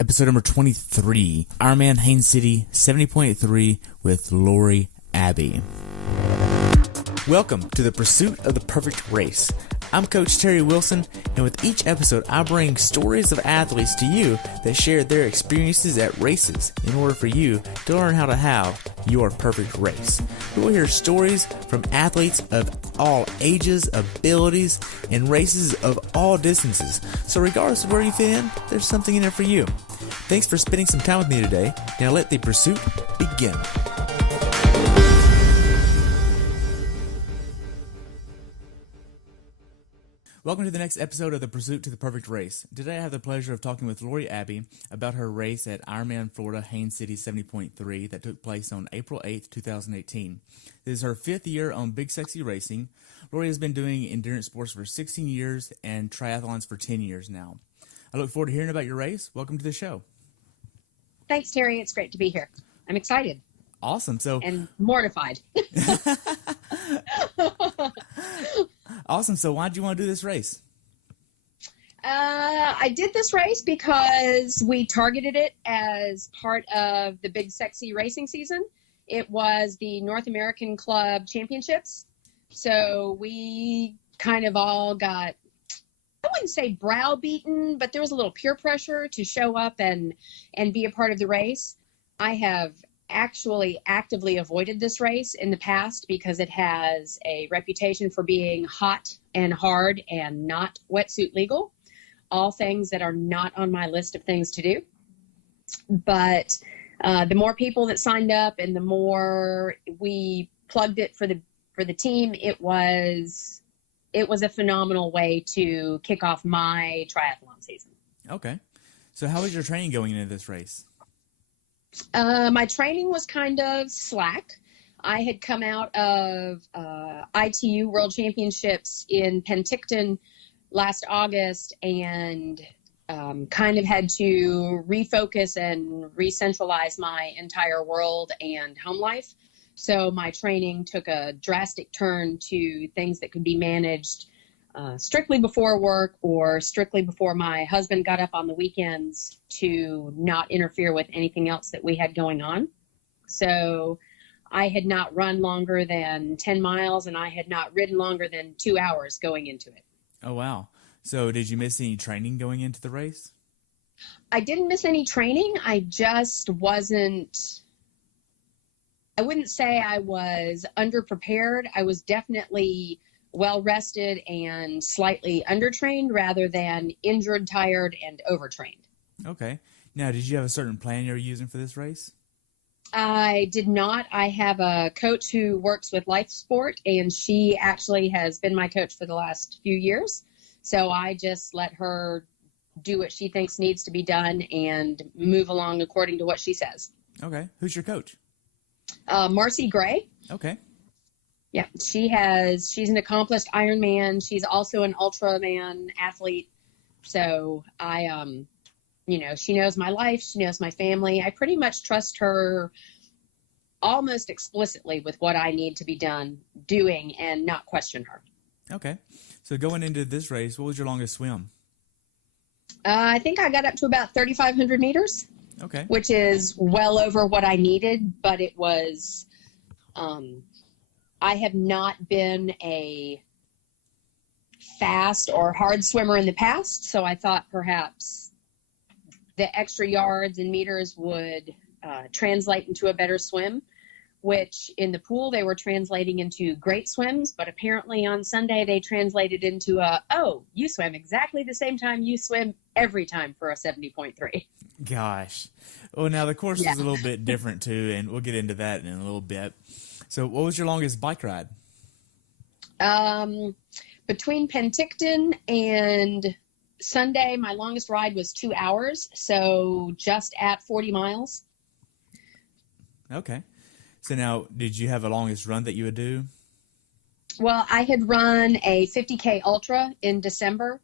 Episode number 23, Ironman Haines City 70.3 with Lori Abbey. Welcome to the pursuit of the perfect race. I'm Coach Terry Wilson, and with each episode, I bring stories of athletes to you that share their experiences at races in order for you to learn how to have your perfect race. You will hear stories from athletes of all ages, abilities, and races of all distances. So regardless of where you fit in, there's something in there for you. Thanks for spending some time with me today. Now let the pursuit begin. Welcome to the next episode of the Pursuit to the Perfect Race. Today I have the pleasure of talking with Lori Abbey about her race at Ironman Florida Haines City 70.3 that took place on April 8th, 2018. This is her fifth year on Big Sexy Racing. Lori has been doing endurance sports for 16 years and triathlons for 10 years now. I look forward to hearing about your race. Welcome to the show. Thanks, Terry. It's great to be here. I'm excited. Awesome. And mortified. Awesome. So why did you want to do this race? I did this race because we targeted it as part of the Big Sexy Racing season. It was the North American Club Championships. So we kind of all got, I wouldn't say browbeaten, but there was a little peer pressure to show up and be a part of the race. I have actually actively avoided this race in the past because it has a reputation for being hot and hard and not wetsuit legal, all things that are not on my list of things to do. But the more people that signed up and the more we plugged it for the team, it was a phenomenal way to kick off my triathlon season. Okay. So how was your training going into this race? My training was kind of slack. I had come out of ITU World Championships in Penticton last August and kind of had to refocus and re-centralize my entire world and home life. So my training took a drastic turn to things that could be managed strictly before work or strictly before my husband got up on the weekends to not interfere with anything else that we had going on. So I had not run longer than 10 miles and I had not ridden longer than 2 hours going into it. Oh, wow. So did you miss any training going into the race? I didn't miss any training. I just wasn't, I wouldn't say I was underprepared. I was definitely well rested and slightly undertrained rather than injured, tired, and overtrained. Okay. Now, did you have a certain plan you were using for this race? I did not. I have a coach who works with Life Sport, and she actually has been my coach for the last few years. So I just let her do what she thinks needs to be done and move along according to what she says. Okay. Who's your coach? Marci Gray. Okay. Yeah, she's an accomplished Ironman. She's also an Ultraman athlete. So she knows my life. She knows my family. I pretty much trust her almost explicitly with what I need to be doing and not question her. Okay. So going into this race, what was your longest swim? I think I got up to about 3,500 meters. Okay. Which is well over what I needed, but it was, I have not been a fast or hard swimmer in the past, so I thought perhaps the extra yards and meters would translate into a better swim, which in the pool they were translating into great swims, but apparently on Sunday they translated into you swim exactly the same time you swim every time for a 70.3. Gosh. Well, now the course is a little bit different too, and we'll get into that in a little bit. So what was your longest bike ride? Between Penticton and Sunday, my longest ride was 2 hours, so just at 40 miles. Okay. So now, did you have a longest run that you would do? Well, I had run a 50K Ultra in December,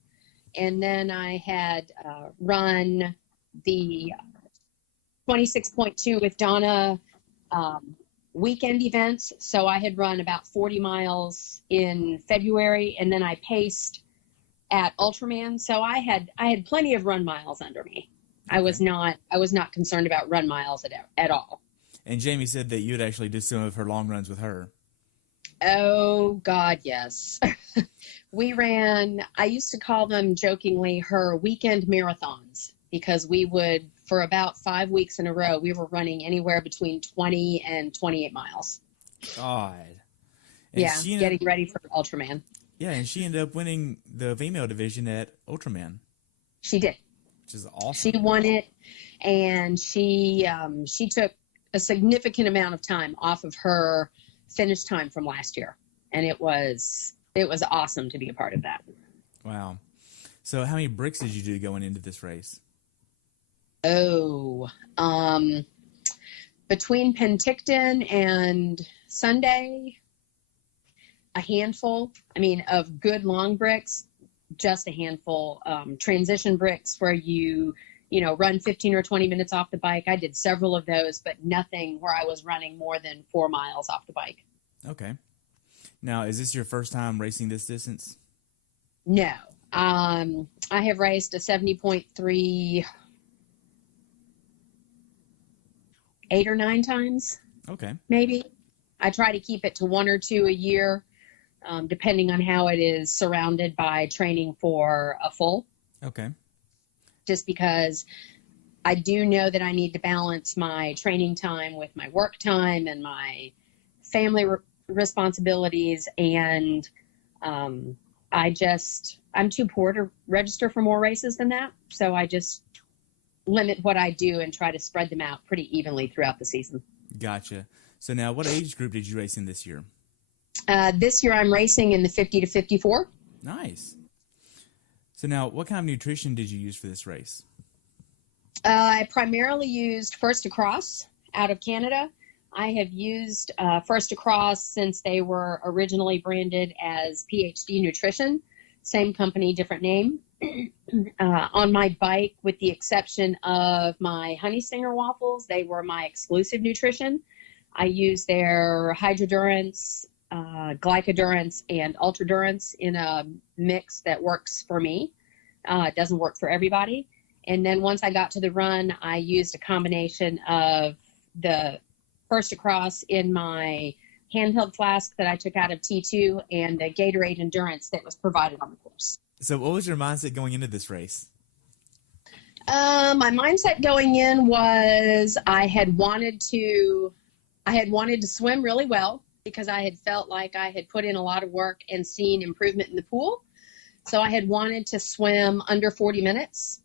and then I had run the 26.2 with Donna weekend events. So I had run about 40 miles in February, and then I paced at Ultraman. So I had plenty of run miles under me. I was not concerned about run miles at all. And Jamie said that you'd actually do some of her long runs with her. Oh, God, yes. We ran, I used to call them jokingly her weekend marathons, because we would, for about 5 weeks in a row, we were running anywhere between 20 and 28 miles. God. And yeah, getting ready for Ultraman. Yeah, and she ended up winning the female division at Ultraman. She did. Which is awesome. She won it, and she took a significant amount of time off of her finish time from last year, and it was awesome to be a part of that. Wow. So how many bricks did you do going into this race? Oh, between Penticton and Sunday, a handful. I mean, of good long bricks, just a handful. Transition bricks where you run 15 or 20 minutes off the bike. I did several of those, but nothing where I was running more than 4 miles off the bike. Okay. Now, is this your first time racing this distance? No. I have raced a 70.3 8 or 9 times. Okay. Maybe. I try to keep it to 1 or 2 a year, depending on how it is surrounded by training for a full. Okay. Just because I do know that I need to balance my training time with my work time and my family responsibilities. And I'm too poor to register for more races than that. So I just limit what I do and try to spread them out pretty evenly throughout the season. Gotcha. So now what age group did you race in this year? This year I'm racing in the 50 to 54. Nice. So now what kind of nutrition did you use for this race? I primarily used First Across out of Canada. I have used First Across since they were originally branded as PhD Nutrition. Same company, different name. On my bike, with the exception of my Honey Stinger waffles, they were my exclusive nutrition. I use their Hydrodurance, Glycodurance, and Ultradurance in a mix that works for me. It doesn't work for everybody. And then once I got to the run, I used a combination of the First Across in my handheld flask that I took out of T2 and the Gatorade Endurance that was provided on the course. So what was your mindset going into this race? My mindset going in was I had wanted to swim really well because I had felt like I had put in a lot of work and seen improvement in the pool. So I had wanted to swim under 40 minutes.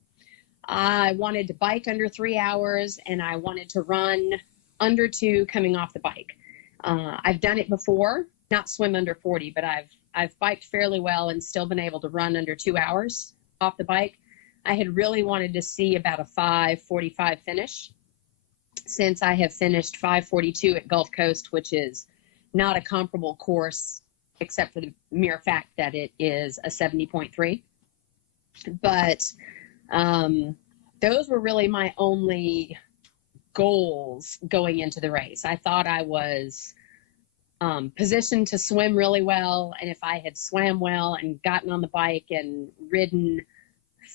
I wanted to bike under 3 hours, and I wanted to run under 2 coming off the bike. I've done it before, not swim under 40, but I've biked fairly well and still been able to run under 2 hours off the bike. I had really wanted to see about a 5:45 finish, since I have finished 5:42 at Gulf Coast, which is not a comparable course except for the mere fact that it is a 70.3. But those were really my only goals going into the race. I thought I was positioned to swim really well, and if I had swam well and gotten on the bike and ridden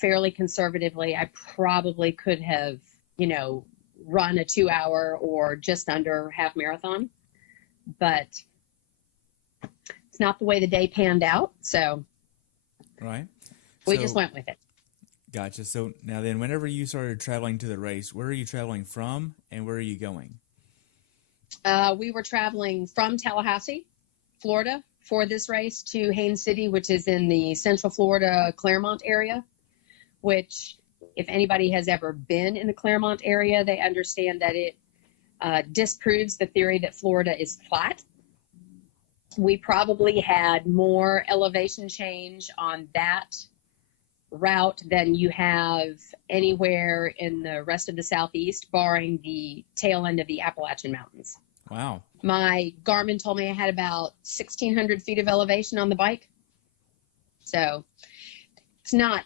fairly conservatively, I probably could have, run a 2 hour or just under half marathon. But it's not the way the day panned out, so right. We just went with it. Gotcha. So now then, whenever you started traveling to the race, where are you traveling from and where are you going? We were traveling from Tallahassee, Florida, for this race to Haines City, which is in the Central Florida, Claremont area, which if anybody has ever been in the Claremont area, they understand that it disproves the theory that Florida is flat. We probably had more elevation change on that route than you have anywhere in the rest of the Southeast, barring the tail end of the Appalachian Mountains. Wow. My Garmin told me I had about 1,600 feet of elevation on the bike. So it's not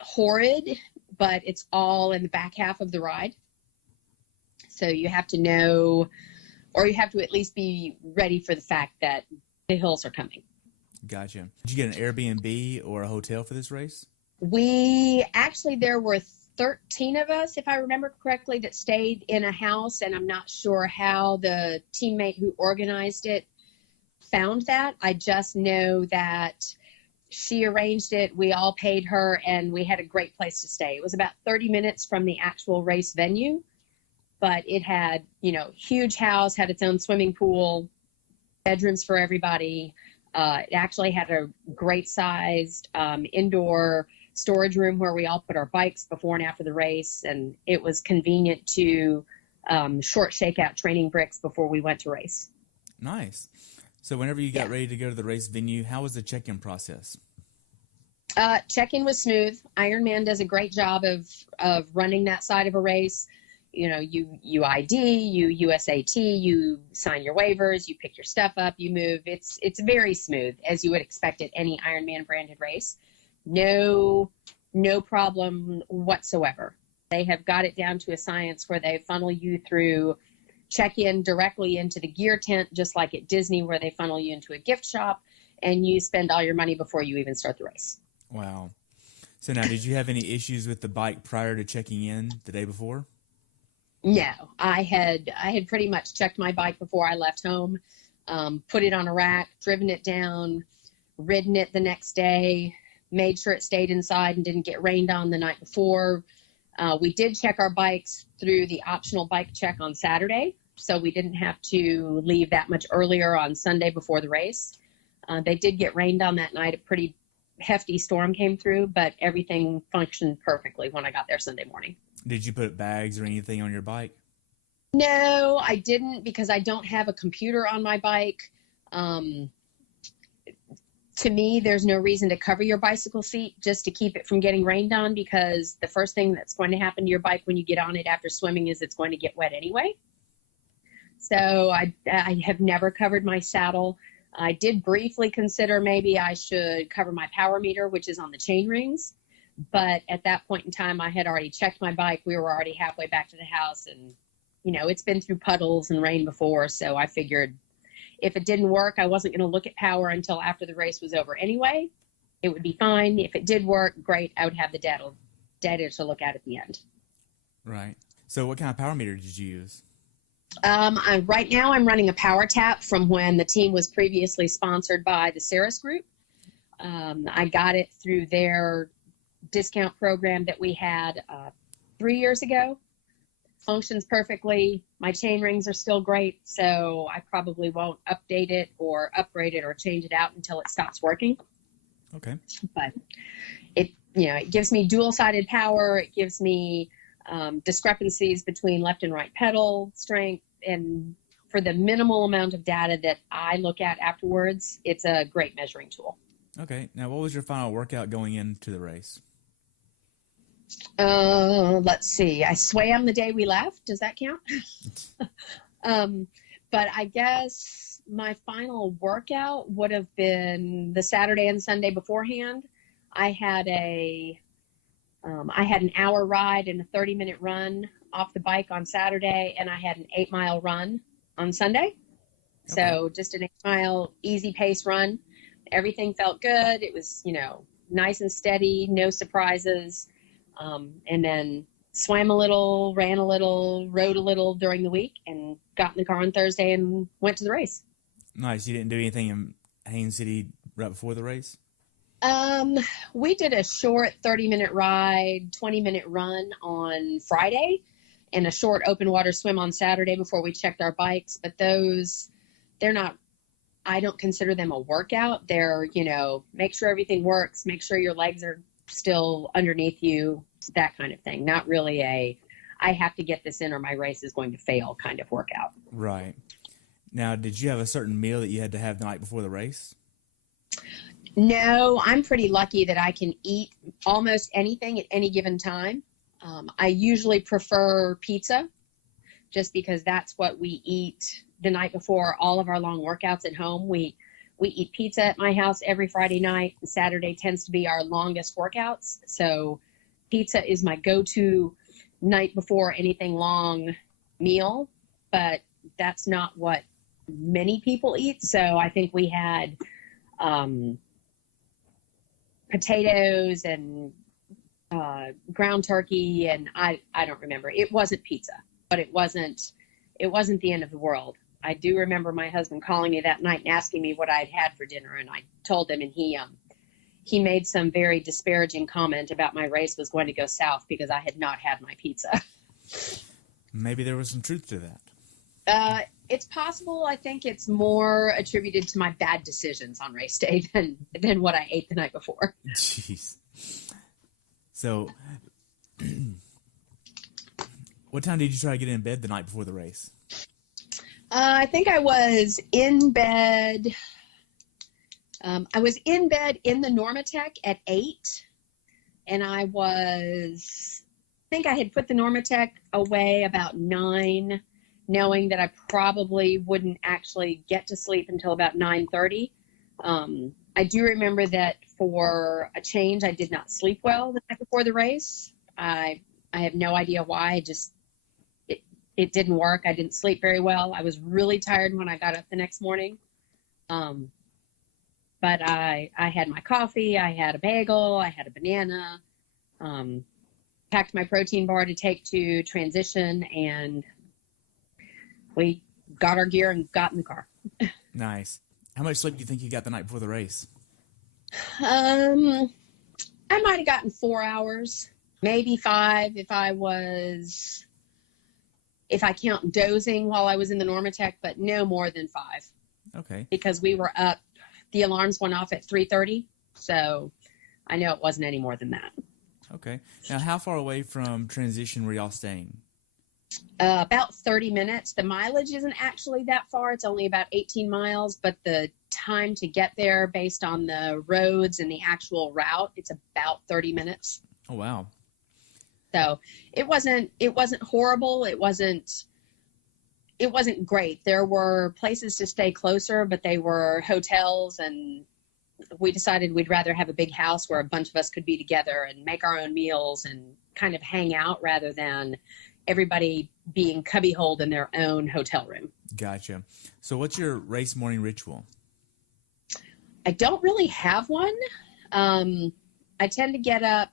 horrid, but it's all in the back half of the ride. So you have to know, or you have to at least be ready for the fact that the hills are coming. Gotcha. Did you get an Airbnb or a hotel for this race? We actually, there were 13 of us, if I remember correctly, that stayed in a house, and I'm not sure how the teammate who organized it found that. I just know that she arranged it, we all paid her, and we had a great place to stay. It was about 30 minutes from the actual race venue, but it had, huge house, had its own swimming pool, bedrooms for everybody. It actually had a great sized indoor storage room where we all put our bikes before and after the race, and it was convenient to short shakeout training bricks before we went to race. Nice. So whenever you got ready to go to the race venue, how was the check-in process? Check-in was smooth. Ironman does a great job of running that side of a race. You ID, you USAT, you sign your waivers, you pick your stuff up, you move. It's very smooth, as you would expect at any Ironman branded race. No problem whatsoever. They have got it down to a science where they funnel you through check-in directly into the gear tent, just like at Disney, where they funnel you into a gift shop, and you spend all your money before you even start the race. Wow. So now, did you have any issues with the bike prior to checking in the day before? No, I had pretty much checked my bike before I left home, put it on a rack, driven it down, ridden it the next day, made sure it stayed inside and didn't get rained on the night before. We did check our bikes through the optional bike check on Saturday, so we didn't have to leave that much earlier on Sunday before the race. They did get rained on that night. A pretty hefty storm came through, but everything functioned perfectly when I got there Sunday morning. Did you put bags or anything on your bike? No, I didn't, because I don't have a computer on my bike. To me, there's no reason to cover your bicycle seat just to keep it from getting rained on, because the first thing that's going to happen to your bike when you get on it after swimming is it's going to get wet anyway. So I have never covered my saddle. I did briefly consider maybe I should cover my power meter, which is on the chain rings. But at that point in time, I had already checked my bike. We were already halfway back to the house, and, it's been through puddles and rain before. So I figured if it didn't work, I wasn't going to look at power until after the race was over anyway. It would be fine. If it did work, great. I would have the data to look at the end. Right. So what kind of power meter did you use? Right now I'm running a Power Tap from when the team was previously sponsored by the Ceres Group. I got it through their discount program that we had 3 years ago. Functions perfectly. My chain rings are still great, so I probably won't update it or upgrade it or change it out until it stops working. Okay. But it gives me dual-sided power. It gives me discrepancies between left and right pedal strength, and for the minimal amount of data that I look at afterwards, it's a great measuring tool. Okay. Now, what was your final workout going into the race? Let's see. I swam the day we left. Does that count? But I guess my final workout would have been the Saturday and Sunday beforehand. I had an hour ride and a 30-minute run off the bike on Saturday, and I had an 8-mile run on Sunday. Okay. So just an 8-mile easy pace run. Everything felt good. It was, nice and steady, no surprises. And then swam a little, ran a little, rode a little during the week, and got in the car on Thursday and went to the race. Nice. You didn't do anything in Haines City right before the race? We did a short 30-minute ride, 20-minute run on Friday, and a short open water swim on Saturday before we checked our bikes. But I don't consider them a workout. They're, make sure everything works, make sure your legs are still underneath you, that kind of thing. Not really I have to get this in or my race is going to fail kind of workout. Right. Now, did you have a certain meal that you had to have the night before the race? No, I'm pretty lucky that I can eat almost anything at any given time. I usually prefer pizza just because that's what we eat the night before all of our long workouts at home. We eat pizza at my house every Friday night. Saturday tends to be our longest workouts. So pizza is my go-to night before anything long meal, but that's not what many people eat. So I think we had potatoes and ground turkey, and I don't remember. It wasn't pizza, but it wasn't the end of the world. I do remember my husband calling me that night and asking me what I'd had for dinner, and I told him, and he made some very disparaging comment about my race was going to go south because I had not had my pizza. Maybe there was some truth to that. It's possible. I think it's more attributed to my bad decisions on race day than what I ate the night before. Jeez. So, what time did you try to get in bed the night before the race? I think I was in bed. I was in bed in the Normatec at 8, and I think I had put the Normatec away about 9, knowing that I probably wouldn't actually get to sleep until about 9:30. I do remember that for a change, I did not sleep well the night before the race. I have no idea why. It didn't work. I didn't sleep very well. I was really tired when I got up the next morning. But I had my coffee, I had a bagel, I had a banana, packed my protein bar to take to transition, and we got our gear and got in the car. Nice. How much sleep do you think you got the night before the race? I might have gotten 4 hours, maybe 5 if I count dozing while I was in the Normatec, but no more than 5. Okay. Because we were up, the alarms went off at 3:30, so I know it wasn't any more than that. Okay. Now, how far away from transition were y'all staying? About 30 minutes. The mileage isn't actually that far. It's only about 18 miles, but the time to get there based on the roads and the actual route, it's about 30 minutes. Oh, wow. So it wasn't horrible. It wasn't great. There were places to stay closer, but they were hotels, and we decided we'd rather have a big house where a bunch of us could be together and make our own meals and kind of hang out rather than everybody being cubbyholed in their own hotel room. Gotcha. So what's your race morning ritual? I don't really have one. I tend to get up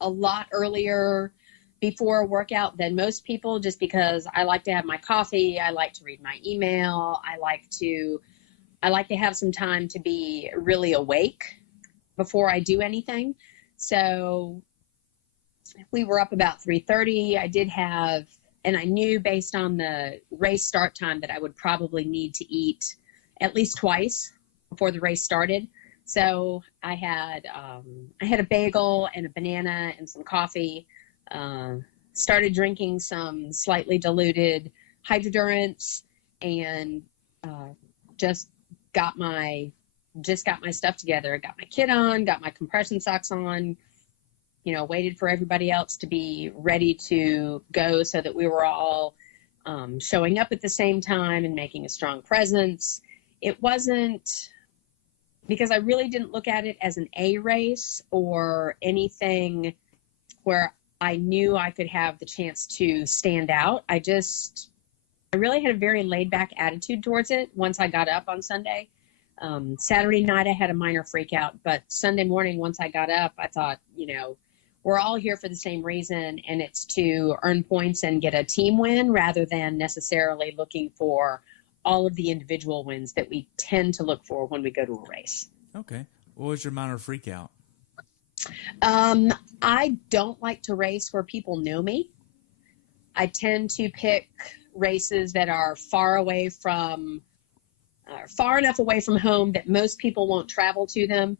a lot earlier before a workout than most people, just because I like to have my coffee. I like to read my email. I like to have some time to be really awake before I do anything. So we were up about 3:30. I did have, and I knew based on the race start time that I would probably need to eat at least twice before the race started. So I had a bagel and a banana and some coffee. Started drinking some slightly diluted hydrodurants, and just got my stuff together. I got my kit on, got my compression socks on, waited for everybody else to be ready to go so that we were all showing up at the same time and making a strong presence. It wasn't, because I really didn't look at it as an A race or anything where I knew I could have the chance to stand out. I really had a very laid back attitude towards it once I got up on Sunday. Saturday night I had a minor freak out, but Sunday morning once I got up, I thought, we're all here for the same reason, and it's to earn points and get a team win rather than necessarily looking for all of the individual wins that we tend to look for when we go to a race. Okay. What was your minor freak out? I don't like to race where people know me. I tend to pick races that are far enough away from home that most people won't travel to them,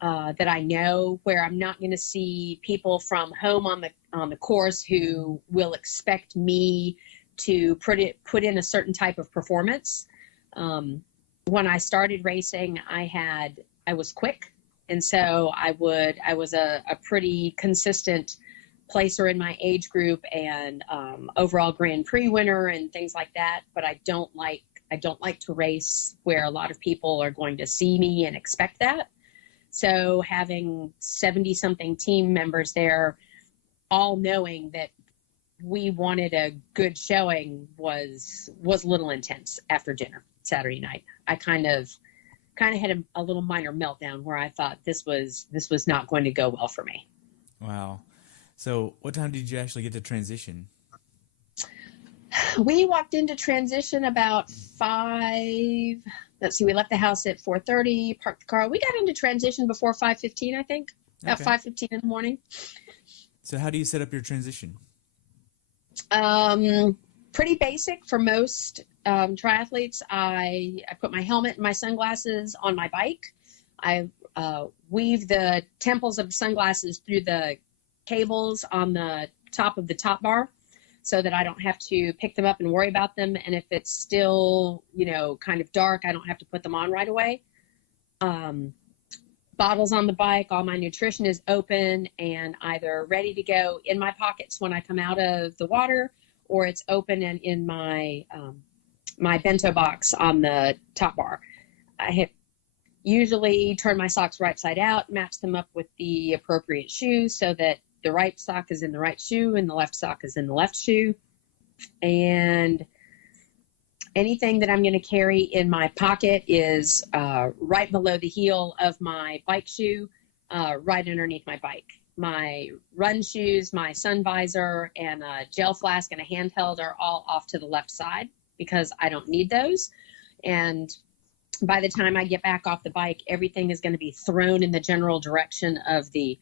that I know, where I'm not going to see people from home on the course who will expect me to put in a certain type of performance. When I started racing, I was quick. And so I was a pretty consistent placer in my age group and overall Grand Prix winner and things like that. But I don't like to race where a lot of people are going to see me and expect that. So having 70-something team members there, all knowing that we wanted a good showing, was a little intense after dinner Saturday night. I kind of had a little minor meltdown where I thought this was not going to go well for me. Wow. So what time did you actually get to transition? We walked into transition about 5. Let's see, we left the house at 4:30, parked the car. We got into transition before 5:15, I think, at 5:15 in the morning. So how do you set up your transition? Pretty basic for most triathletes. I put my helmet and my sunglasses on my bike. I weave the temples of sunglasses through the cables on the top of the top bar, so that I don't have to pick them up and worry about them. And if it's still, kind of dark, I don't have to put them on right away. Bottles on the bike, all my nutrition is open and either ready to go in my pockets when I come out of the water, or it's open and in my my bento box on the top bar. I have usually turn my socks right side out, match them up with the appropriate shoes so that the right sock is in the right shoe and the left sock is in the left shoe. And anything that I'm going to carry in my pocket is right below the heel of my bike shoe, right underneath my bike. My run shoes, my sun visor, and a gel flask and a handheld are all off to the left side because I don't need those. And by the time I get back off the bike, everything is going to be thrown in the general direction of the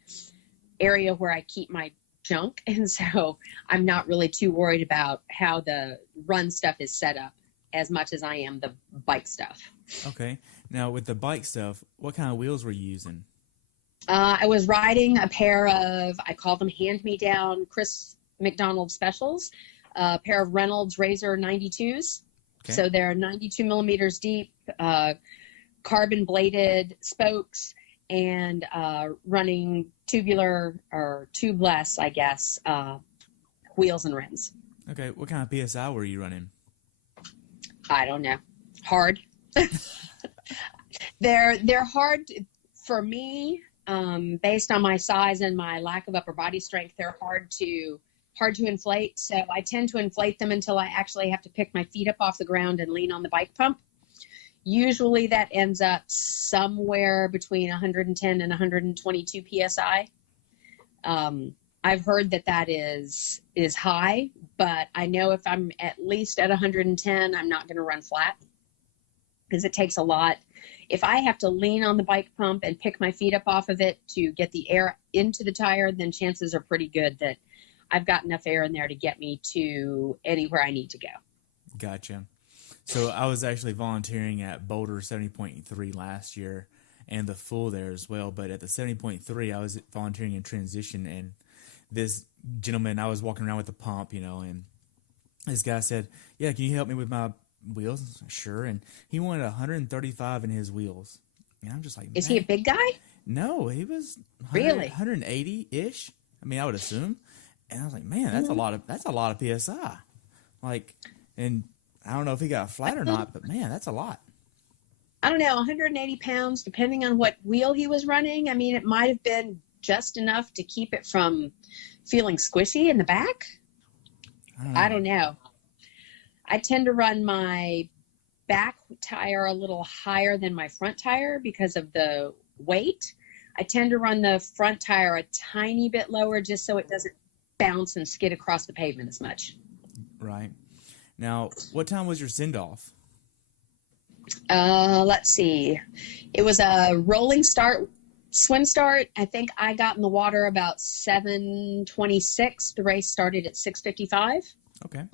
area where I keep my junk. And so I'm not really too worried about how the run stuff is set up as much as I am the bike stuff. Okay. Now with the bike stuff, what kind of wheels were you using? I was riding a pair of, I call them hand-me-down Chris McDonald specials, a pair of Reynolds Razor 92s. Okay. So they're 92 millimeters deep, carbon bladed spokes, and running tubular or tubeless, I guess, wheels and rims. Okay. What kind of PSI were you running? I don't know. Hard. They're hard for me, based on my size and my lack of upper body strength. They're hard to inflate. So I tend to inflate them until I actually have to pick my feet up off the ground and lean on the bike pump. Usually that ends up somewhere between 110 and 122 PSI. I've heard that is high, but I know if I'm at least at 110, I'm not going to run flat because it takes a lot. If I have to lean on the bike pump and pick my feet up off of it to get the air into the tire, then chances are pretty good that I've got enough air in there to get me to anywhere I need to go. Gotcha. So I was actually volunteering at Boulder 70.3 last year and the full there as well. But at the 70.3, I was volunteering in transition, and this gentleman, I was walking around with the pump, and this guy said, "Yeah, can you help me with my wheels?" I was like, "Sure." And he wanted 135 in his wheels. And I'm just like, is he a big guy? No, he was really 180-ish. I mean, I would assume. And I was like, man, that's a lot of PSI. Like, and I don't know if he got flat or not, but man, that's a lot. I don't know, 180 pounds, depending on what wheel he was running. I mean, it might have been just enough to keep it from feeling squishy in the back. I don't know. I tend to run my back tire a little higher than my front tire because of the weight. I tend to run the front tire a tiny bit lower just so it doesn't bounce and skid across the pavement as much. Right. Now, what time was your send-off? Let's see. It was a rolling start, swim start. I think I got in the water about 7:26. The race started at 6:55. Okay.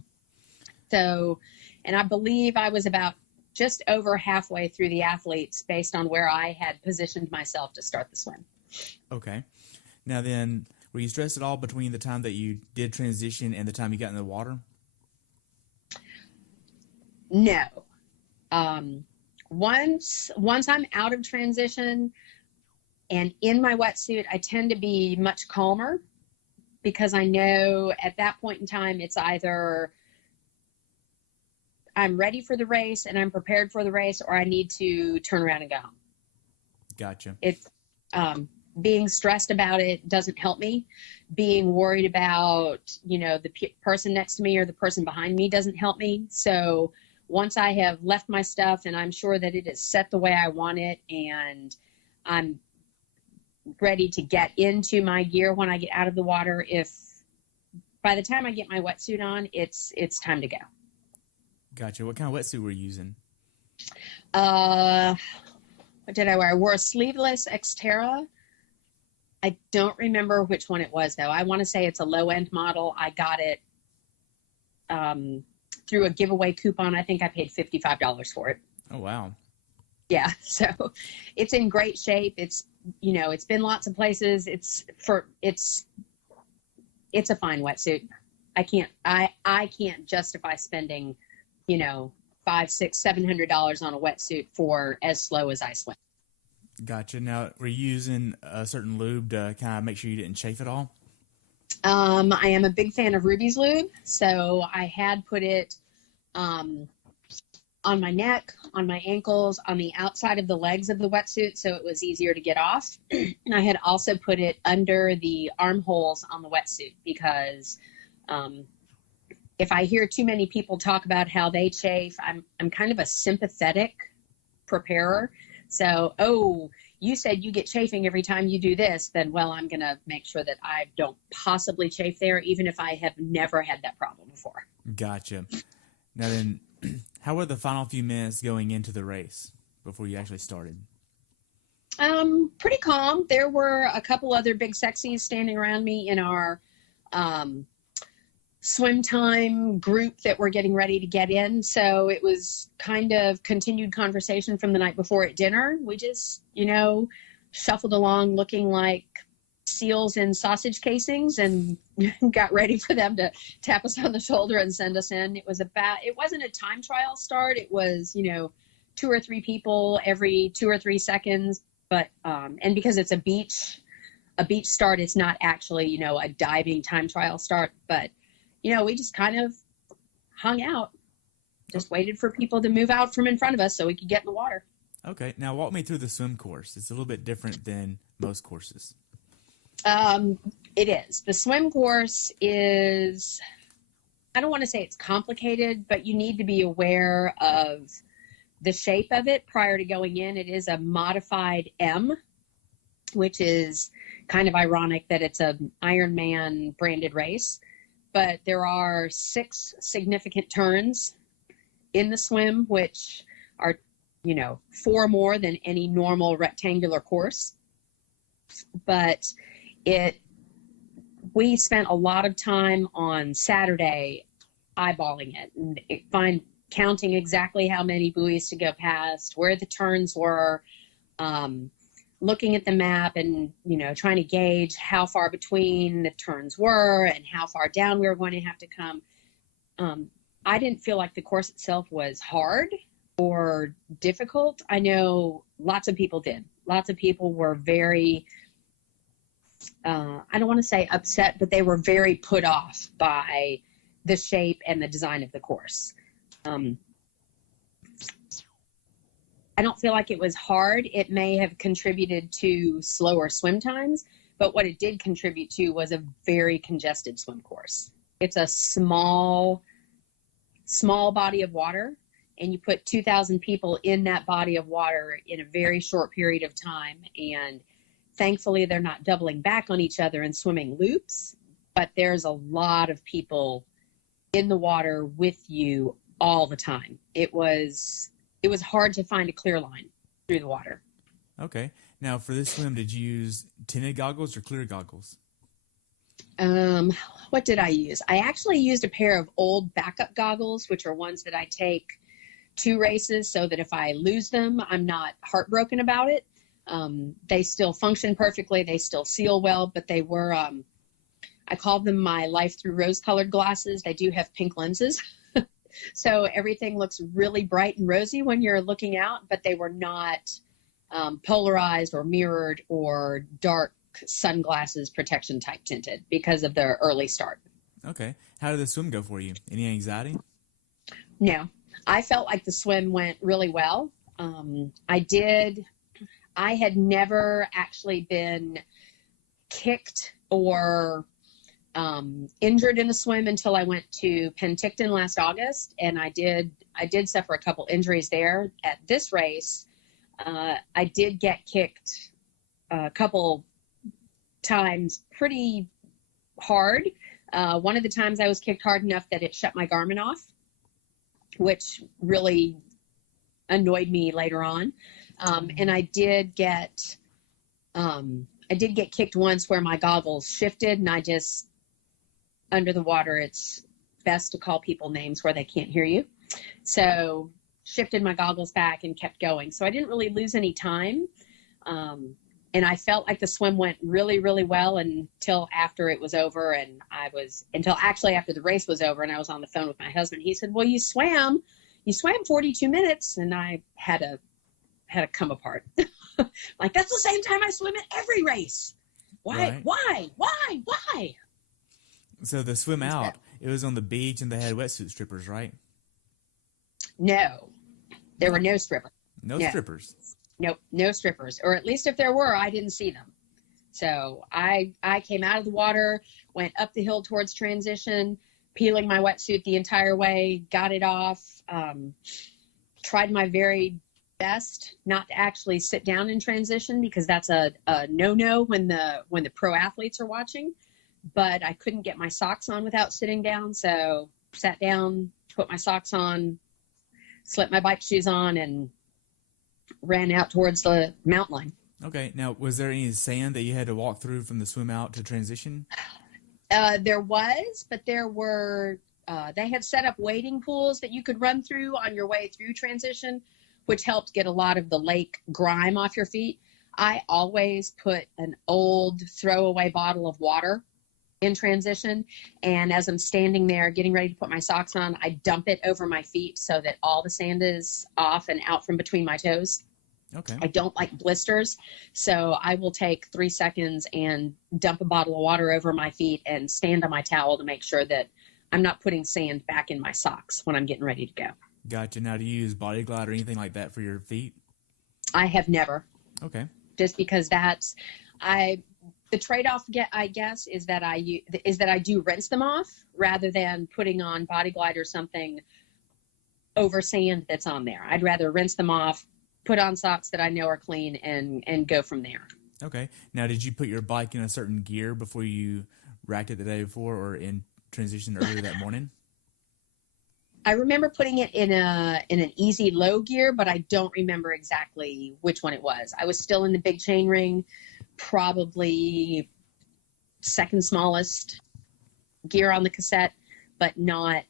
So, and I believe I was about just over halfway through the athletes based on where I had positioned myself to start the swim. Okay. Now then, were you stressed at all between the time that you did transition and the time you got in the water? No. Once I'm out of transition and in my wetsuit, I tend to be much calmer because I know at that point in time, it's either I'm ready for the race and I'm prepared for the race, or I need to turn around and go home. Gotcha. It's, being stressed about it doesn't help me. Being worried about, the person next to me or the person behind me doesn't help me. So once I have left my stuff and I'm sure that it is set the way I want it and I'm ready to get into my gear when I get out of the water. If by the time I get my wetsuit on, it's time to go. Gotcha. What kind of wetsuit were you using? What did I wear? I wore a sleeveless Xterra. I don't remember which one it was, though. I want to say it's a low-end model. I got it through a giveaway coupon. I think I paid $55 for it. Oh, wow. Yeah, so it's in great shape. It's, it's been lots of places. It's a fine wetsuit. I can't justify spending, $500, $600, $700 on a wetsuit for as slow as I swim. Gotcha. Now, were you using a certain lube to kind of make sure you didn't chafe at all? I am a big fan of Ruby's lube, so I had put it on my neck, on my ankles, on the outside of the legs of the wetsuit, so it was easier to get off. And I had also put it under the armholes on the wetsuit because if I hear too many people talk about how they chafe, I'm kind of a sympathetic preparer. So, you said you get chafing every time you do this, then, well, I'm going to make sure that I don't possibly chafe there, even if I have never had that problem before. Gotcha. Now then, how were the final few minutes going into the race before you actually started? Pretty calm. There were a couple other big sexies standing around me in our swim time group that were getting ready to get in. So it was kind of continued conversation from the night before at dinner. We just, shuffled along looking like seals in sausage casings and got ready for them to tap us on the shoulder and send us in. It wasn't a time trial start. It was, 2 or 3 people every 2 or 3 seconds. But, and because it's a beach start, it's not actually, a diving time trial start, but we just kind of hung out, just waited for people to move out from in front of us so we could get in the water. Okay. Now walk me through the swim course. It's a little bit different than most courses. It is. The swim course is, I don't want to say it's complicated, but you need to be aware of the shape of it prior to going in. It is a modified M, which is kind of ironic that it's an Ironman branded race. But there are 6 significant turns in the swim, which are, 4 more than any normal rectangular course. But we spent a lot of time on Saturday eyeballing it and counting exactly how many buoys to go past, where the turns were, looking at the map and, trying to gauge how far between the turns were and how far down we were going to have to come. I didn't feel like the course itself was hard or difficult. I know lots of people did. Lots of people were very, I don't want to say upset, but they were very put off by the shape and the design of the course. I don't feel like it was hard. It may have contributed to slower swim times, but what it did contribute to was a very congested swim course. It's a small body of water, and you put 2,000 people in that body of water in a very short period of time. And thankfully, they're not doubling back on each other and swimming loops, but there's a lot of people in the water with you all the time. It was hard to find a clear line through the water. Okay. Now, for this swim, did you use tinted goggles or clear goggles? What did I use? I actually used a pair of old backup goggles, which are ones that I take to races so that if I lose them, I'm not heartbroken about it. They still function perfectly. They still seal well, but they were, I called them my life through rose-colored glasses. They do have pink lenses. So everything looks really bright and rosy when you're looking out, but they were not polarized or mirrored or dark sunglasses protection type tinted because of the early start. Okay. How did the swim go for you? Any anxiety? No. I felt like the swim went really well. I had never actually been kicked or injured in a swim until I went to Penticton last August, and I did suffer a couple injuries there. At this race, I did get kicked a couple times pretty hard. One of the times I was kicked hard enough that it shut my Garmin off, which really annoyed me later on. And I did get kicked once where my goggles shifted, and I just, under the water, it's best to call people names where they can't hear you. So shifted my goggles back and kept going. So I didn't really lose any time. And I felt like the swim went really, really well until after it was over. And until actually after the race was over and I was on the phone with my husband. He said, well, you swam 42 minutes. And I had to come apart. Like, that's the same time I swim at every race. Why? Right. Why? So the swim out, it was on the beach and they had wetsuit strippers, right? No, there were no strippers. No strippers. Nope, no strippers. Or at least if there were, I didn't see them. So I came out of the water, went up the hill towards transition, peeling my wetsuit the entire way, got it off, tried my very best not to actually sit down in transition because that's a no-no when the pro athletes are watching. But I couldn't get my socks on without sitting down, so sat down, put my socks on, slipped my bike shoes on, and ran out towards the mountain line. Okay. Now, was there any sand that you had to walk through from the swim out to transition? There was, but there were, they had set up wading pools that you could run through on your way through transition, which helped get a lot of the lake grime off your feet. I always put an old throwaway bottle of water in transition. And as I'm standing there getting ready to put my socks on, I dump it over my feet so that all the sand is off and out from between my toes. Okay. I don't like blisters. So I will take 3 seconds and dump a bottle of water over my feet and stand on my towel to make sure that I'm not putting sand back in my socks when I'm getting ready to go. Gotcha. Now, do you use Body Glide or anything like that for your feet? I have never. Okay. Just because the trade-off, I guess, is that I do rinse them off rather than putting on Body Glide or something over sand that's on there. I'd rather rinse them off, put on socks that I know are clean, and go from there. Okay. Now, did you put your bike in a certain gear before you racked it the day before or in transition earlier that morning? I remember putting it in an easy low gear, but I don't remember exactly which one it was. I was still in the big chain ring, probably second smallest gear on the cassette, but not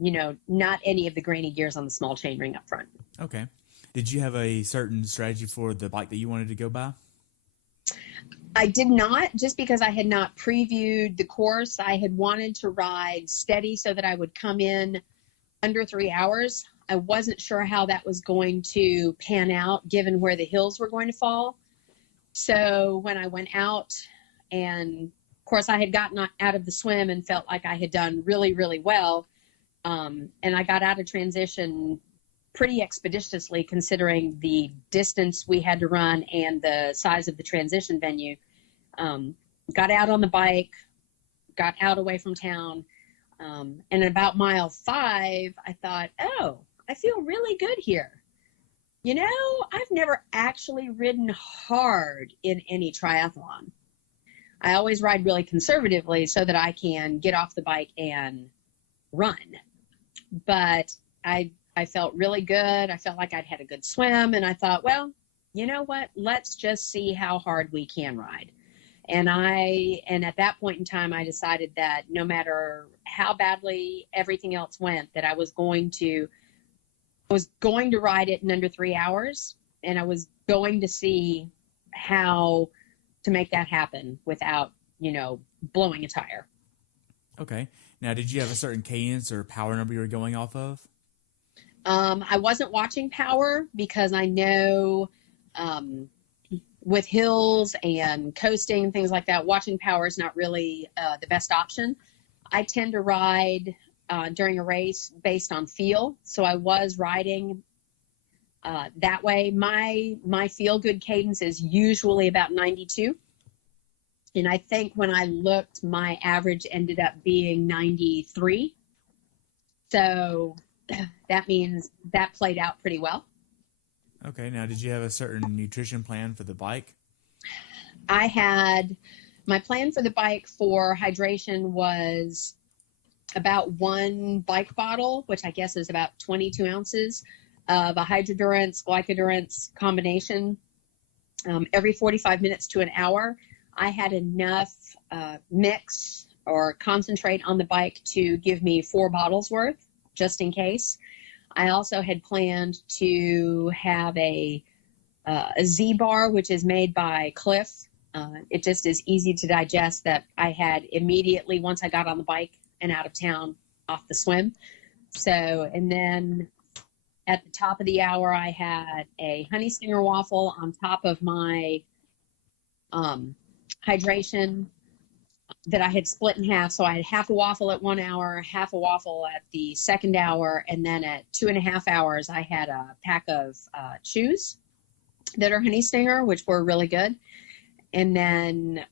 any of the grainy gears on the small chain ring up front. Okay. Did you have a certain strategy for the bike that you wanted to go by? I did not, just because I had not previewed the course. I had wanted to ride steady so that I would come in under 3 hours. I wasn't sure how that was going to pan out given where the hills were going to fall. So when I went out, and of course I had gotten out of the swim and felt like I had done really, really well. And I got out of transition pretty expeditiously considering the distance we had to run and the size of the transition venue. Got out on the bike, got out away from town. And about mile 5, I thought, oh, I feel really good here. I've never actually ridden hard in any triathlon. I always ride really conservatively so that I can get off the bike and run. But I felt really good. I felt like I'd had a good swim. And I thought, well, you know what? Let's just see how hard we can ride. And at that point in time, I decided that no matter how badly everything else went, that I was going to ride it in under 3 hours. And I was going to see how to make that happen without, blowing a tire. Okay. Now, did you have a certain cadence or power number you were going off of? I wasn't watching power because I know with hills and coasting and things like that, watching power is not really the best option. I tend to ride during a race based on feel. So I was riding that way. My feel good cadence is usually about 92. And I think when I looked, my average ended up being 93. So that means that played out pretty well. Okay. Now, did you have a certain nutrition plan for the bike? My plan for the bike for hydration was about one bike bottle, which I guess is about 22 ounces of a Hydrodurance, Glycodurance combination every 45 minutes to an hour. I had enough mix or concentrate on the bike to give me 4 bottles worth, just in case. I also had planned to have a Z-bar, which is made by Cliff. It just is easy to digest, that I had immediately, once I got on the bike and out of town, off the swim. So, and then at the top of the hour, I had a honey stinger waffle on top of my hydration that I had split in half. So I had half a waffle at 1 hour, half a waffle at the second hour, and then at 2.5 hours, I had a pack of chews that are honey stinger, which were really good. And then,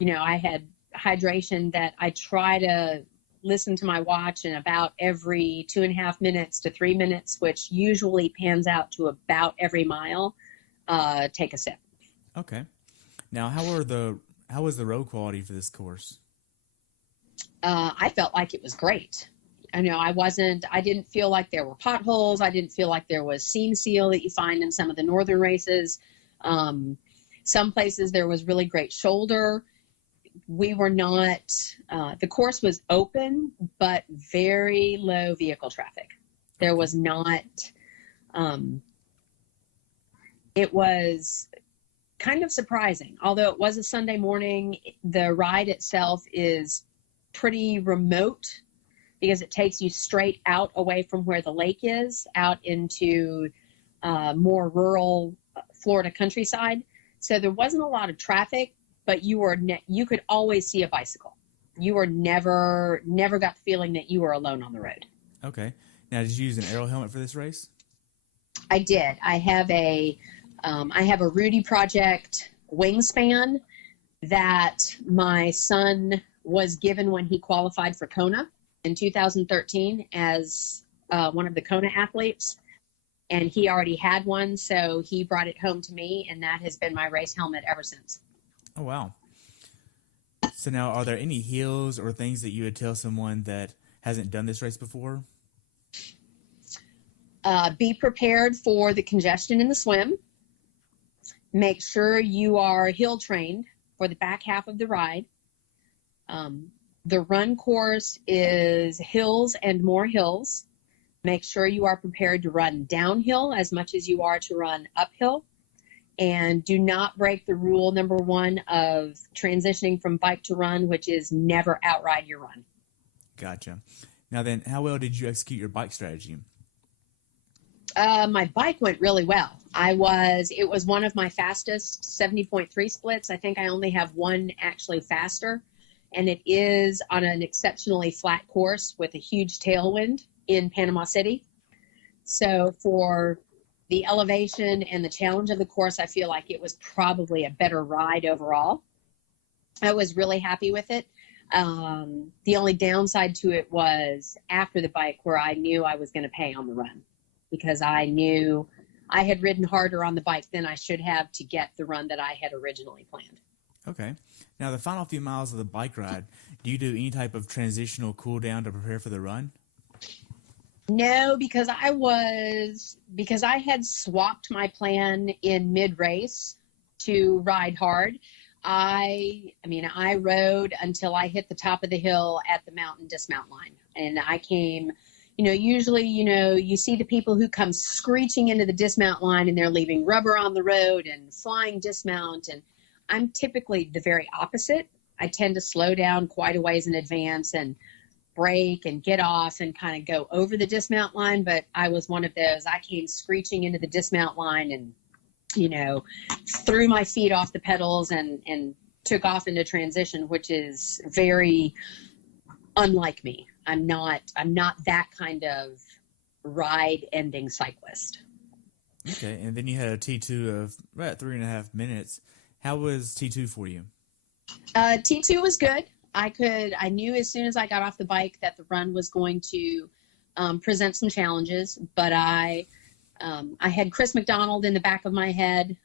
I had hydration that I try to listen to my watch, and about every 2.5 minutes to 3 minutes, which usually pans out to about every mile, take a sip. Okay. Now, how was the road quality for this course? I felt like it was great. I didn't feel like there were potholes. I didn't feel like there was seam seal that you find in some of the northern races. Some places there was really great shoulder. We were not, the course was open, but very low vehicle traffic. There was not, it was kind of surprising. Although it was a Sunday morning, the ride itself is pretty remote because it takes you straight out away from where the lake is, out into more rural Florida countryside. So there wasn't a lot of traffic, but you could always see a bicycle. You were never got the feeling that you were alone on the road. Okay. Now, did you use an aero helmet for this race? I did. I have a Rudy Project wingspan that my son was given when he qualified for Kona in 2013 as one of the Kona athletes. And he already had one, so he brought it home to me, and that has been my race helmet ever since. Oh, wow. So now, are there any hills or things that you would tell someone that hasn't done this race before? Be prepared for the congestion in the swim. Make sure you are hill trained for the back half of the ride. The run course is hills and more hills. Make sure you are prepared to run downhill as much as you are to run uphill. And do not break the rule number 1 of transitioning from bike to run, which is never outride your run. Gotcha. Now then, how well did you execute your bike strategy? My bike went really well. It was one of my fastest 70.3 splits. I think I only have one actually faster. And it is on an exceptionally flat course with a huge tailwind in Panama City. So for the elevation and the challenge of the course, I feel like it was probably a better ride overall. I was really happy with it. The only downside to it was after the bike, where I knew I was going to pay on the run, because I knew I had ridden harder on the bike than I should have to get the run that I had originally planned. Okay. Now, the final few miles of the bike ride, do you do any type of transitional cool down to prepare for the run? No, because I had swapped my plan in mid-race to ride hard. I rode until I hit the top of the hill at the mountain dismount line. And I came, usually, you see the people who come screeching into the dismount line and they're leaving rubber on the road and flying dismount. And I'm typically the very opposite. I tend to slow down quite a ways in advance and brake and get off and kind of go over the dismount line. But I was one of those. I came screeching into the dismount line and, threw my feet off the pedals and took off into transition, which is very unlike me. I'm not that kind of ride ending cyclist. Okay. And then you had a T2 of about 3.5 minutes. How was T2 for you? T2 was good. I knew as soon as I got off the bike that the run was going to present some challenges, but I had Chris McDonald in the back of my head,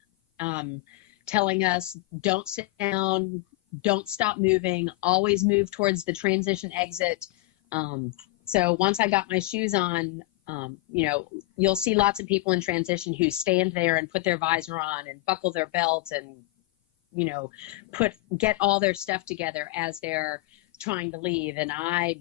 telling us, don't sit down, don't stop moving, always move towards the transition exit. So once I got my shoes on, you'll see lots of people in transition who stand there and put their visor on and buckle their belt and, get all their stuff together as they're trying to leave. And I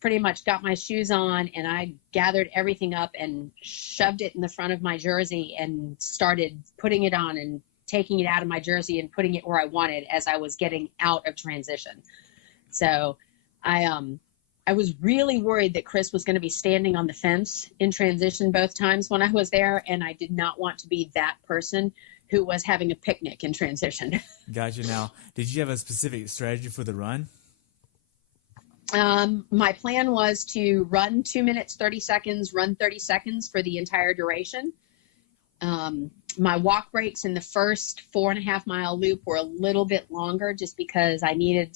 pretty much got my shoes on and I gathered everything up and shoved it in the front of my jersey and started putting it on and taking it out of my jersey and putting it where I wanted as I was getting out of transition. So I was really worried that Chris was going to be standing on the fence in transition both times when I was there, and I did not want to be that person who was having a picnic in transition. Gotcha. Now, did you have a specific strategy for the run? My plan was to run 2 minutes, 30 seconds, run 30 seconds for the entire duration. My walk breaks in the first 4.5 mile loop were a little bit longer just because I needed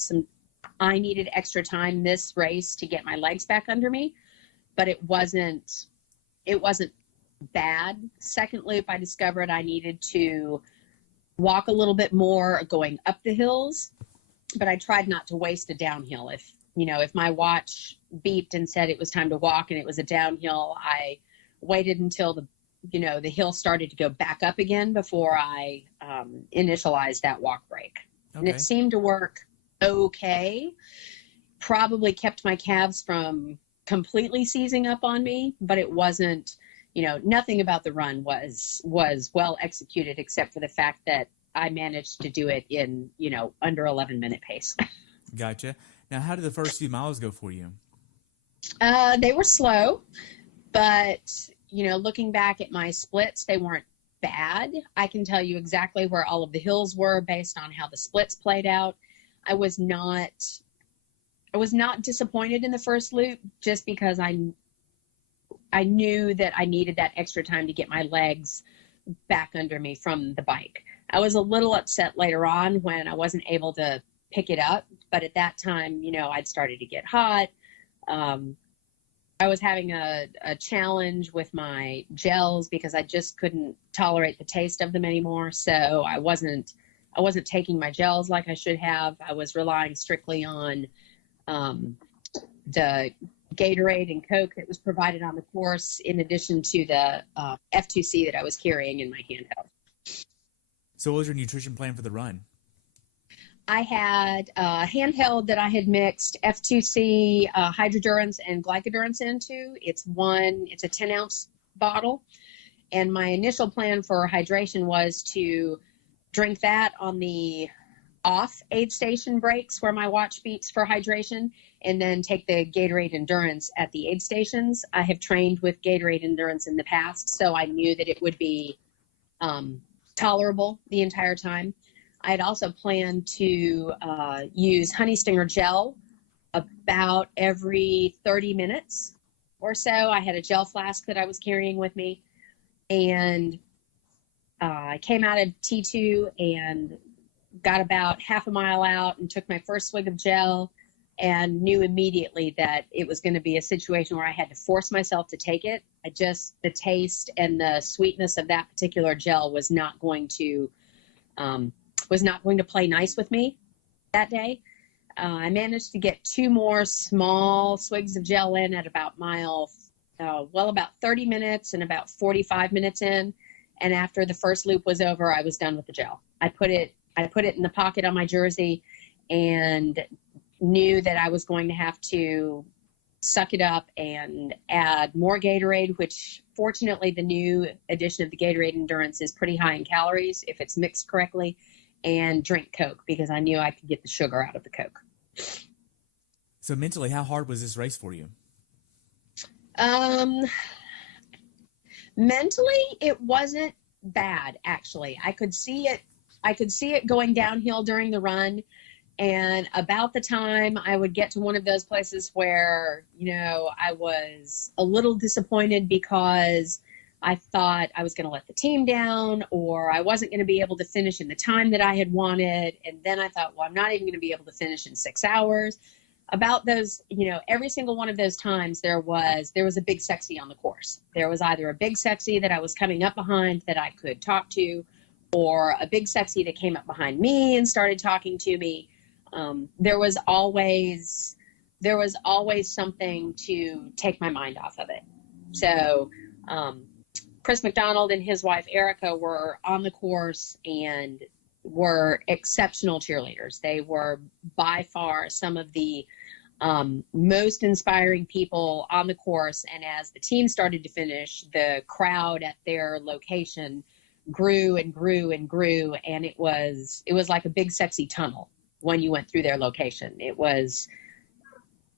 extra time this race to get my legs back under me, but it wasn't bad. Second loop, I discovered I needed to walk a little bit more going up the hills, but I tried not to waste a downhill. If my watch beeped and said it was time to walk and it was a downhill, I waited until the hill started to go back up again before I initialized that walk break. Okay. And it seemed to work okay. Probably kept my calves from completely seizing up on me, but it wasn't, nothing about the run was well executed except for the fact that I managed to do it in, under 11-minute pace. Gotcha. Now, how did the first few miles go for you? They were slow, but, looking back at my splits, they weren't bad. I can tell you exactly where all of the hills were based on how the splits played out. I was not disappointed in the first loop just because I knew that I needed that extra time to get my legs back under me from the bike. I was a little upset later on when I wasn't able to pick it up, but at that time, I'd started to get hot. I was having a challenge with my gels because I just couldn't tolerate the taste of them anymore. So I wasn't taking my gels like I should have. I was relying strictly on the Gatorade and Coke that was provided on the course, in addition to the F2C that I was carrying in my handheld. So what was your nutrition plan for the run? I had a handheld that I had mixed F2C, Hydrodurance, and Glycodurance into. It's a 10-ounce bottle. And my initial plan for hydration was to drink that on the off aid station breaks where my watch beeps for hydration, and then take the Gatorade Endurance at the aid stations. I have trained with Gatorade Endurance in the past, so I knew that it would be tolerable the entire time. I had also planned to use Honey Stinger gel about every 30 minutes or so. I had a gel flask that I was carrying with me, and I came out of T2 and got about half a mile out and took my first swig of gel and knew immediately that it was going to be a situation where I had to force myself to take it. The taste and the sweetness of that particular gel was not going to play nice with me that day. I managed to get 2 more small swigs of gel in at about about 30 minutes and about 45 minutes in. And after the first loop was over, I was done with the gel. I put it in the pocket on my jersey and knew that I was going to have to suck it up and add more Gatorade, which fortunately the new edition of the Gatorade Endurance is pretty high in calories if it's mixed correctly, and drink Coke because I knew I could get the sugar out of the Coke. So mentally, how hard was this race for you? Mentally, it wasn't bad, actually. I could see it going downhill during the run. And about the time I would get to one of those places where, I was a little disappointed because I thought I was going to let the team down, or I wasn't going to be able to finish in the time that I had wanted. And then I thought, well, I'm not even going to be able to finish in 6 hours. About those, every single one of those times there was a big sexy on the course. There was either a big sexy that I was coming up behind that I could talk to, or a big sexy that came up behind me and started talking to me. There was always something to take my mind off of it. So Chris McDonald and his wife Erica were on the course and were exceptional cheerleaders. They were by far some of the most inspiring people on the course. And as the team started to finish, the crowd at their location grew and grew and grew. And it was like a big sexy tunnel when you went through their location. It was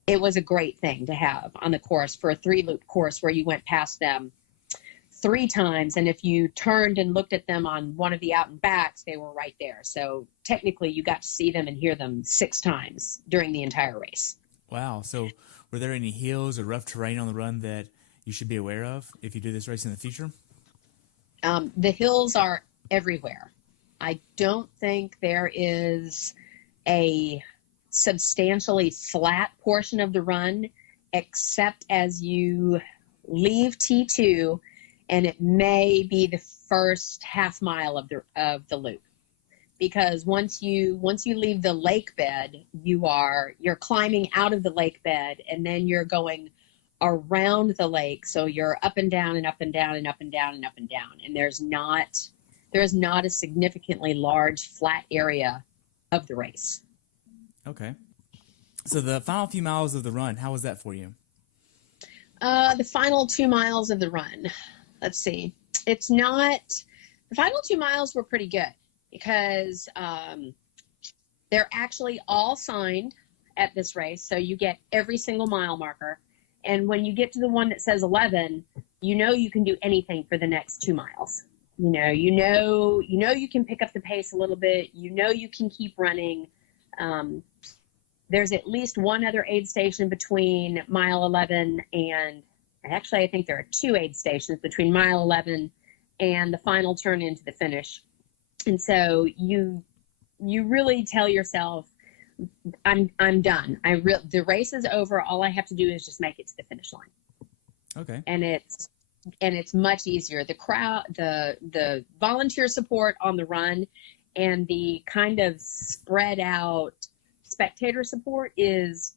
a great thing to have on the course for a 3-loop course where you went past them 3 times. And if you turned and looked at them on one of the out and backs, they were right there. So technically you got to see them and hear them 6 times during the entire race. Wow. So were there any hills or rough terrain on the run that you should be aware of if you do this race in the future? The hills are everywhere. I don't think there is a substantially flat portion of the run, except as you leave T2, and it may be the first half mile of the loop. Because once you leave the lake bed, you're climbing out of the lake bed, and then you're going around the lake. So you're up and down and up and down and up and down and up and down. And there's not a significantly large flat area of the race. Okay. So the final few miles of the run, how was that for you? The final 2 miles of the run. Let's see. The final 2 miles were pretty good because they're actually all signed at this race. So you get every single mile marker. And when you get to the one that says 11, you can do anything for the next 2 miles. You can pick up the pace a little bit. You can keep running. There's at least one other aid station between mile 11 and actually I think there are 2 aid stations between mile 11 and the final turn into the finish. And so you really tell yourself, I'm done. The race is over. All I have to do is just make it to the finish line. Okay. And it's much easier. The crowd, the volunteer support on the run, and the kind of spread out spectator support is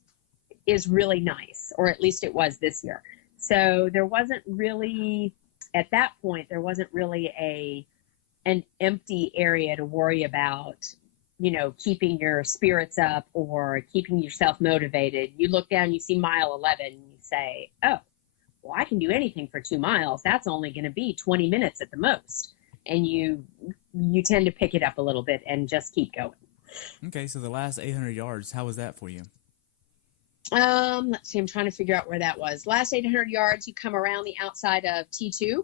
really nice, or at least it was this year. So there wasn't really, at that point, an empty area to worry about, keeping your spirits up or keeping yourself motivated. You look down, you see mile 11, and you say, oh, well, I can do anything for 2 miles. That's only going to be 20 minutes at the most. And you tend to pick it up a little bit and just keep going. Okay, so the last 800 yards, how was that for you? Let's see, I'm trying to figure out where that was. Last 800 yards, you come around the outside of T2.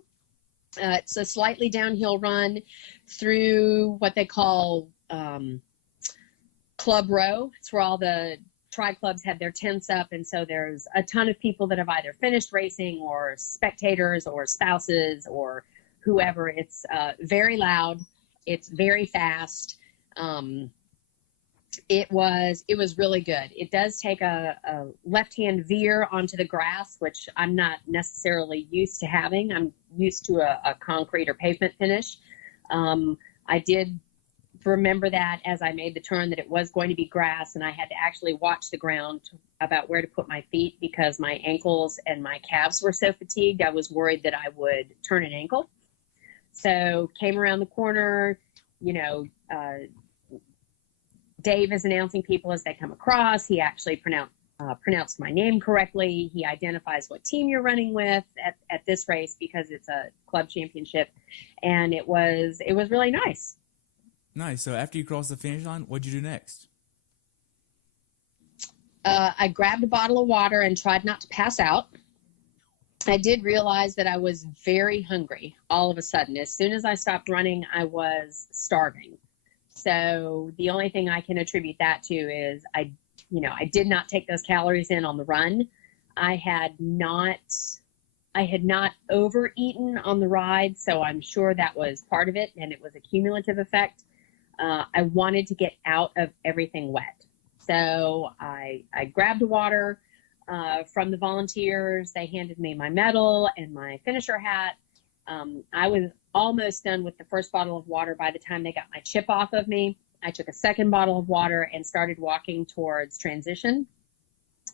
It's a slightly downhill run through what they call Club Row. It's where all the tri-clubs had their tents up, and so there's a ton of people that have either finished racing or spectators or spouses or whoever. It's very loud. It's very fast. It was really good. It does take a left-hand veer onto the grass, which I'm not necessarily used to having. I'm used to a concrete or pavement finish. I did remember that as I made the turn that it was going to be grass, and I had to actually watch the ground about where to put my feet because my ankles and my calves were so fatigued. I was worried that I would turn an ankle. So came around the corner, Dave is announcing people as they come across. He actually pronounced my name correctly. He identifies what team you're running with at this race because it's a club championship, and it was really nice. Nice. So after you crossed the finish line, what'd you do next? I grabbed a bottle of water and tried not to pass out. I did realize that I was very hungry all of a sudden. As soon as I stopped running, I was starving. So the only thing I can attribute that to is I did not take those calories in on the run. I had not overeaten on the ride, so I'm sure that was part of it, and it was a cumulative effect. I wanted to get out of everything wet. So I grabbed water from the volunteers. They handed me my medal and my finisher hat, I was almost done with the first bottle of water by the time they got my chip off of me. I took a second bottle of water and started walking towards transition.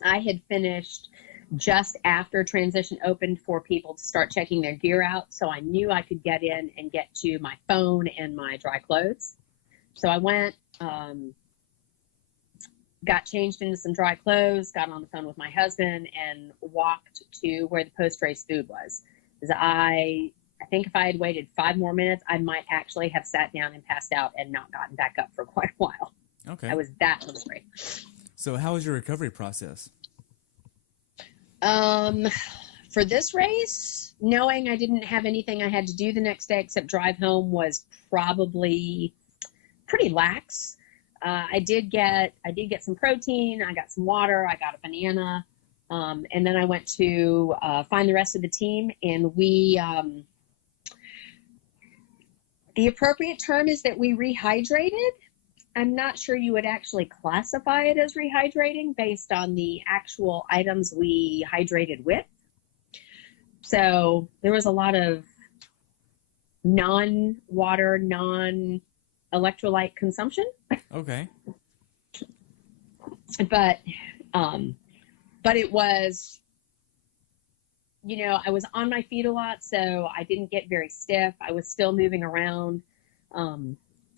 I had finished just after transition opened for people to start checking their gear out, so I knew I could get in and get to my phone and my dry clothes. So I went, got changed into some dry clothes, got on the phone with my husband, and walked to where the post-race food was. Because I think if I had waited 5 more minutes, I might actually have sat down and passed out and not gotten back up for quite a while. Okay. I was that hungry. So how was your recovery process? For this race, knowing I didn't have anything I had to do the next day except drive home was probably pretty lax. I did get some protein. I got some water. I got a banana. And then I went to find the rest of the team, and we, the appropriate term is that we rehydrated. I'm not sure you would actually classify it as rehydrating based on the actual items we hydrated with. So there was a lot of non-water, non-electrolyte consumption. Okay. But it was, I was on my feet a lot, so I didn't get very stiff. I was still moving around.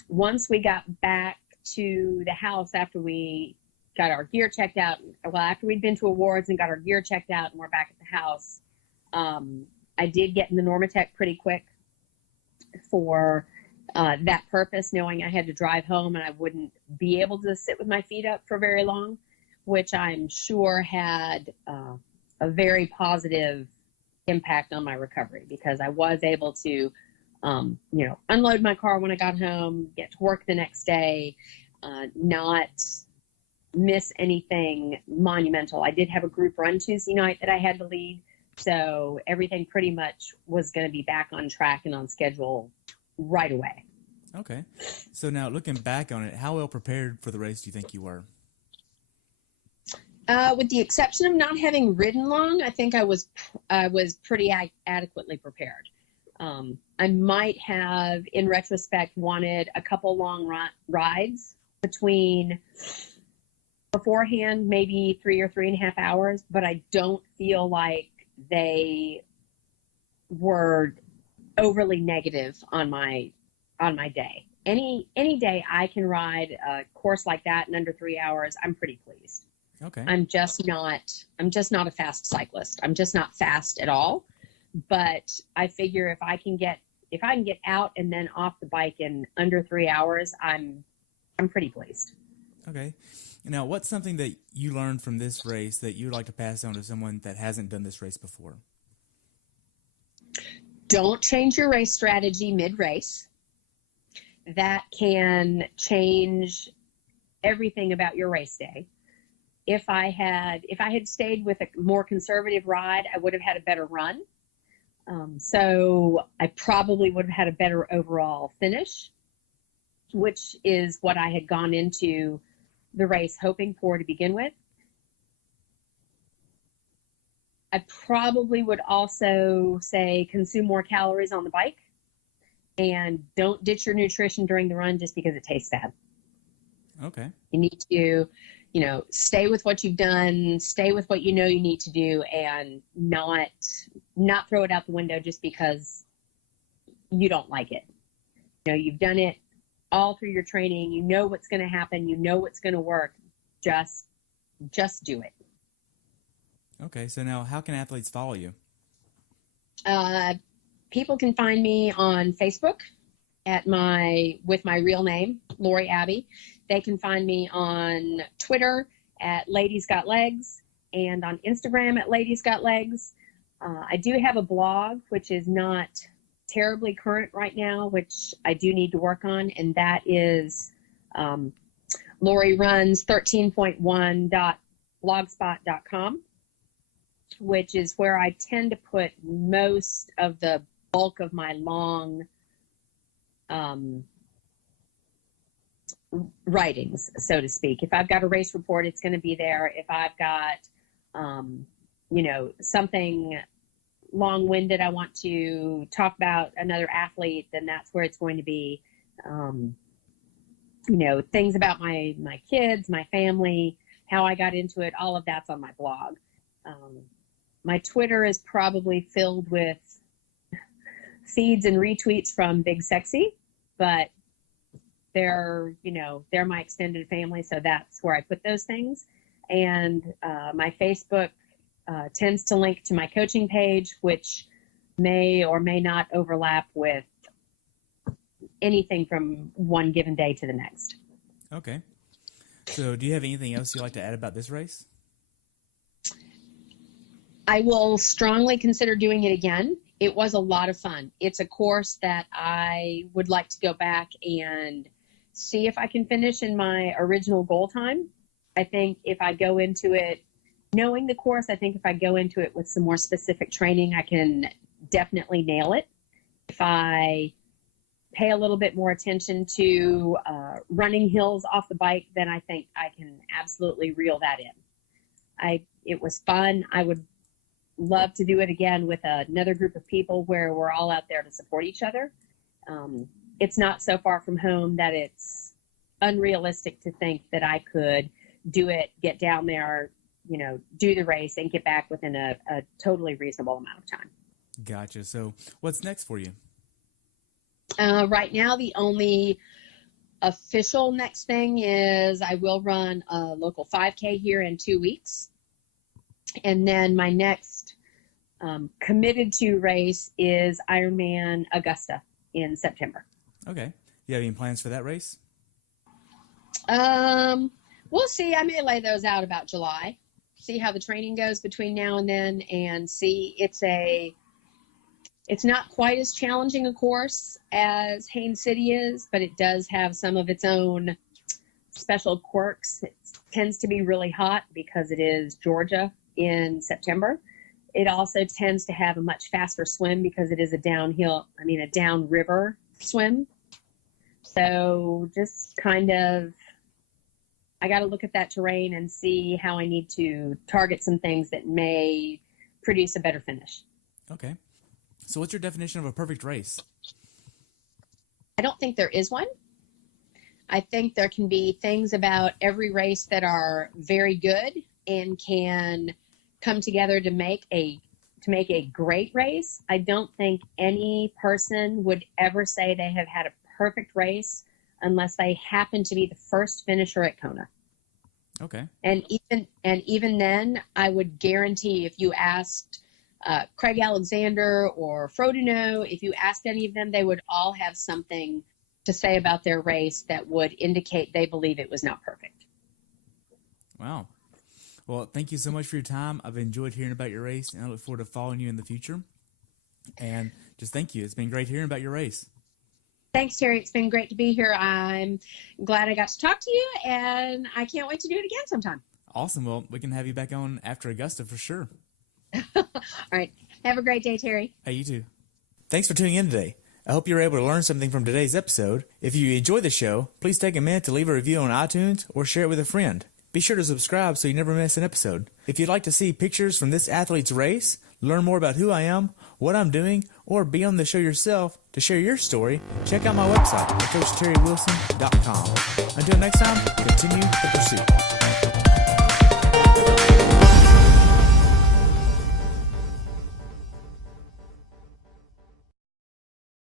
Once we got back to the house after we got our gear checked out, after we'd been to awards and got our gear checked out and we're back at the house, I did get in the Normatec pretty quick for that purpose, knowing I had to drive home and I wouldn't be able to sit with my feet up for very long, which I'm sure had a very positive impact on my recovery, because I was able to, unload my car when I got home, get to work the next day, not miss anything monumental. I did have a group run Tuesday night that I had to lead, so everything pretty much was going to be back on track and on schedule right away. Okay. So now looking back on it, how well prepared for the race do you think you were? With the exception of not having ridden long, I think I was pretty adequately prepared. I might have, in retrospect, wanted a couple long rides between beforehand, maybe 3 or 3.5 hours, but I don't feel like they were overly negative on my day. Any day I can ride a course like that in under 3 hours, I'm pretty pleased. Okay. I'm just not a fast cyclist. I'm just not fast at all. But I figure if I can get out and then off the bike in under 3 hours, I'm pretty pleased. Okay. Now, what's something that you learned from this race that you would like to pass on to someone that hasn't done this race before? Don't change your race strategy mid-race. That can change everything about your race day. If I had stayed with a more conservative ride, I would have had a better run. So I probably would have had a better overall finish, which is what I had gone into the race hoping for to begin with. I probably would also say consume more calories on the bike, and don't ditch your nutrition during the run just because it tastes bad. Okay. You need to, stay with what you've done, stay with what you know you need to do, and not throw it out the window just because you don't like it. You've done it all through your training. You know what's going to happen. You know what's going to work. Just do it. Okay. So now how can athletes follow you? People can find me on Facebook with my real name, Lori Abbey. They can find me on Twitter at Ladies Got Legs and on Instagram at Ladies Got Legs. I do have a blog, which is not terribly current right now, which I do need to work on, and that is LoriRuns13.1.blogspot.com, which is where I tend to put most of the bulk of my long writings, so to speak. If I've got a race report, it's going to be there. If I've got, something long-winded, I want to talk about another athlete, then that's where it's going to be. Things about my kids, my family, how I got into it, all of that's on my blog. My Twitter is probably filled with feeds and retweets from Big Sexy, but they're my extended family, so that's where I put those things. And my Facebook tends to link to my coaching page, which may or may not overlap with anything from one given day to the next. Okay. So do you have anything else you'd like to add about this race? I will strongly consider doing it again. It was a lot of fun. It's a course that I would like to go back and see if I can finish in my original goal time. I think if I go into it knowing the course, I think if I go into it with some more specific training, I can definitely nail it. If I pay a little bit more attention to running hills off the bike, then I think I can absolutely reel that in. It was fun. I would love to do it again with another group of people where we're all out there to support each other. It's not so far from home that it's unrealistic to think that I could do it, get down there, do the race and get back within a totally reasonable amount of time. Gotcha. So what's next for you? Right now, the only official next thing is I will run a local 5K here in 2 weeks. And then my next committed to race is Ironman Augusta in September. Okay. You have any plans for that race? We'll see. I may lay those out about July. See how the training goes between now and then, and see. It's not quite as challenging a course as Haines City is, but it does have some of its own special quirks. It tends to be really hot because it is Georgia in September. It also tends to have a much faster swim because it is a downriver swim. So just kind of, I got to look at that terrain and see how I need to target some things that may produce a better finish. Okay. So what's your definition of a perfect race? I don't think there is one. I think there can be things about every race that are very good and can come together to make a great race. I don't think any person would ever say they have had a perfect race unless they happen to be the first finisher at Kona. Okay. And even then, I would guarantee if you asked Craig Alexander or Frodeno, if you asked any of them, they would all have something to say about their race that would indicate they believe it was not perfect. Wow. Well, thank you so much for your time. I've enjoyed hearing about your race, and I look forward to following you in the future. And just thank you. It's been great hearing about your race. Thanks, Terry. It's been great to be here. I'm glad I got to talk to you, and I can't wait to do it again sometime. Awesome. Well, we can have you back on after Augusta for sure. All right. Have a great day, Terry. Hey, you too. Thanks for tuning in today. I hope you were able to learn something from today's episode. If you enjoyed the show, please take a minute to leave a review on iTunes or share it with a friend. Be sure to subscribe so you never miss an episode. If you'd like to see pictures from this athlete's race, learn more about who I am, what I'm doing, or be on the show yourself to share your story, check out my website at CoachTerryWilson.com. Until next time, continue the pursuit.